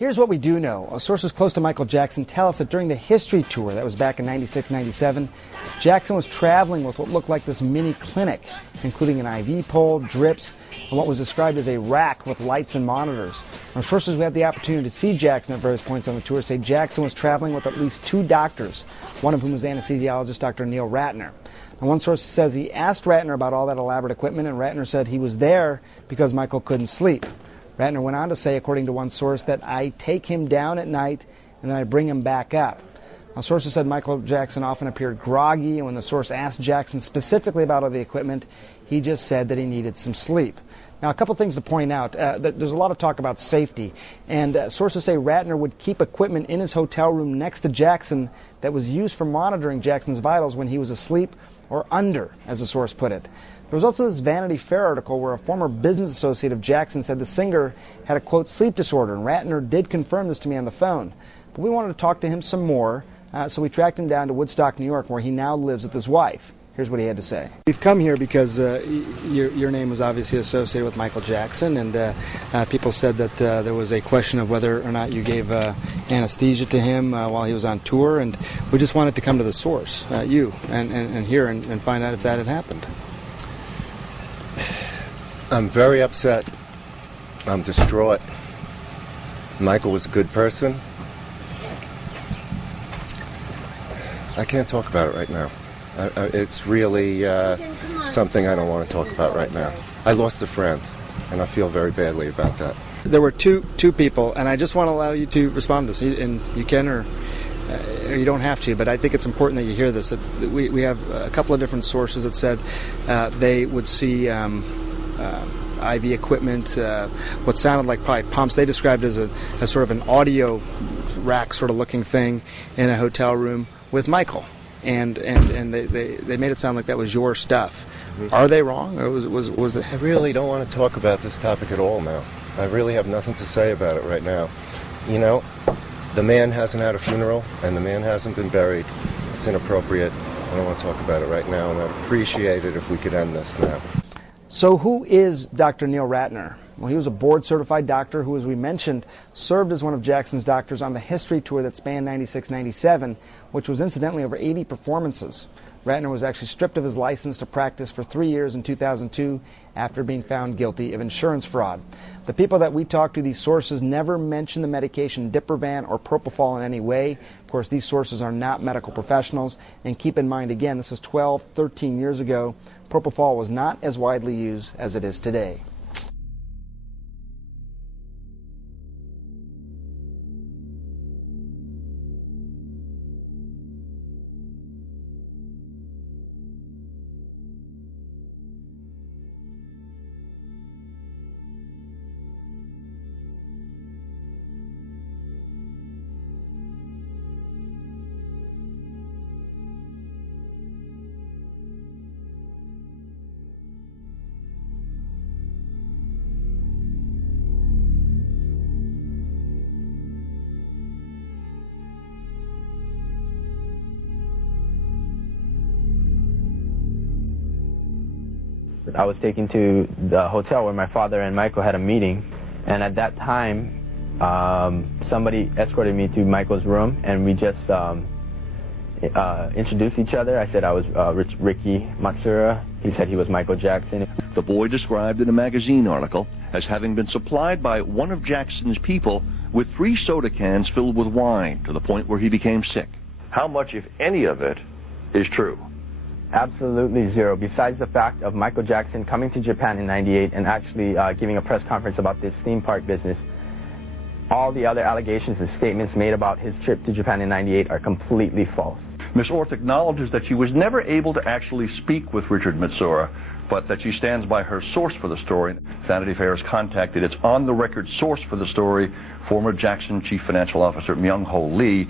Here's what we do know. Sources close to Michael Jackson tell us that during the History Tour, that was back in '96, '97, Jackson was traveling with what looked like this mini clinic, including an IV pole, drips, and what was described as a rack with lights and monitors. Our sources who had the opportunity to see Jackson at various points on the tour say Jackson was traveling with at least 2 doctors, one of whom was anesthesiologist Dr. Neil Ratner. And one source says he asked Ratner about all that elaborate equipment, and Ratner said he was there because Michael couldn't sleep. Ratner went on to say, according to one source, that I take him down at night and then I bring him back up. Now, sources said Michael Jackson often appeared groggy, and when the source asked Jackson specifically about all the equipment, he just said that he needed some sleep. Now, a couple things to point out. There's a lot of talk about safety, and sources say Ratner would keep equipment in his hotel room next to Jackson that was used for monitoring Jackson's vitals when he was asleep or under, as the source put it. There was also this Vanity Fair article where a former business associate of Jackson said the singer had a, quote, sleep disorder, and Ratner did confirm this to me on the phone. But we wanted to talk to him some more, so we tracked him down to Woodstock, New York, where he now lives with his wife. Here's what he had to say. We've come here because your name was obviously associated with Michael Jackson, and people said that there was a question of whether or not you gave anesthesia to him while he was on tour, and we just wanted to come to the source, you, and hear and find out if that had happened. I'm very upset. I'm distraught. Michael was a good person. I can't talk about it right now. It's really something I don't want to talk about right now. I lost a friend, and I feel very badly about that. There were two people, and I just want to allow you to respond to this, and you can or you don't have to, but I think it's important that you hear this. That we have a couple of different sources that said they would see IV equipment, what sounded like probably pumps. They described it as sort of an audio rack sort of looking thing in a hotel room with Michael. And they made it sound like that was your stuff. Are they wrong, or was it? I really don't want to talk about this topic at all now. I really have nothing to say about it right now. You know, the man hasn't had a funeral, and the man hasn't been buried. It's inappropriate. I don't want to talk about it right now, and I'd appreciate it if we could end this now. So who is Dr. Neil Ratner? Well, he was a board-certified doctor who, as we mentioned, served as one of Jackson's doctors on the History Tour that spanned '96-'97, which was incidentally over 80 performances. Ratner was actually stripped of his license to practice for 3 years in 2002 after being found guilty of insurance fraud. The people that we talked to, these sources, never mentioned the medication Diprovan or Propofol in any way. Of course, these sources are not medical professionals. And keep in mind, again, this was 12, 13 years ago. Propofol was not as widely used as it is today. I was taken to the hotel where my father and Michael had a meeting, and at that time somebody escorted me to Michael's room, and we just introduced each other. I said I was Ricky Matsura. He said he was Michael Jackson. The boy described in a magazine article as having been supplied by one of Jackson's people with 3 soda cans filled with wine to the point where he became sick. How much, if any of it, is true? Absolutely zero. Besides the fact of Michael Jackson coming to Japan in '98 and actually giving a press conference about this theme park business, all the other allegations and statements made about his trip to Japan in '98 are completely false. Ms. Orth acknowledges that she was never able to actually speak with Richard Matsura, but that she stands by her source for the story. Vanity Fair has contacted its on-the-record source for the story, former Jackson Chief Financial Officer Myung-Ho Lee.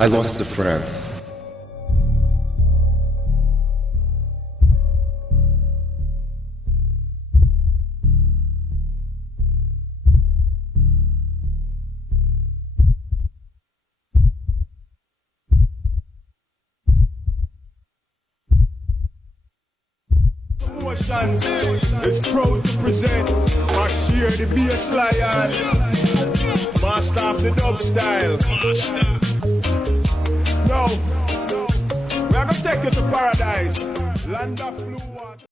I lost a friend. Is proud to present Bashir, the bass lion, master of the dub style. Now, we're gonna take you to paradise, land of blue water.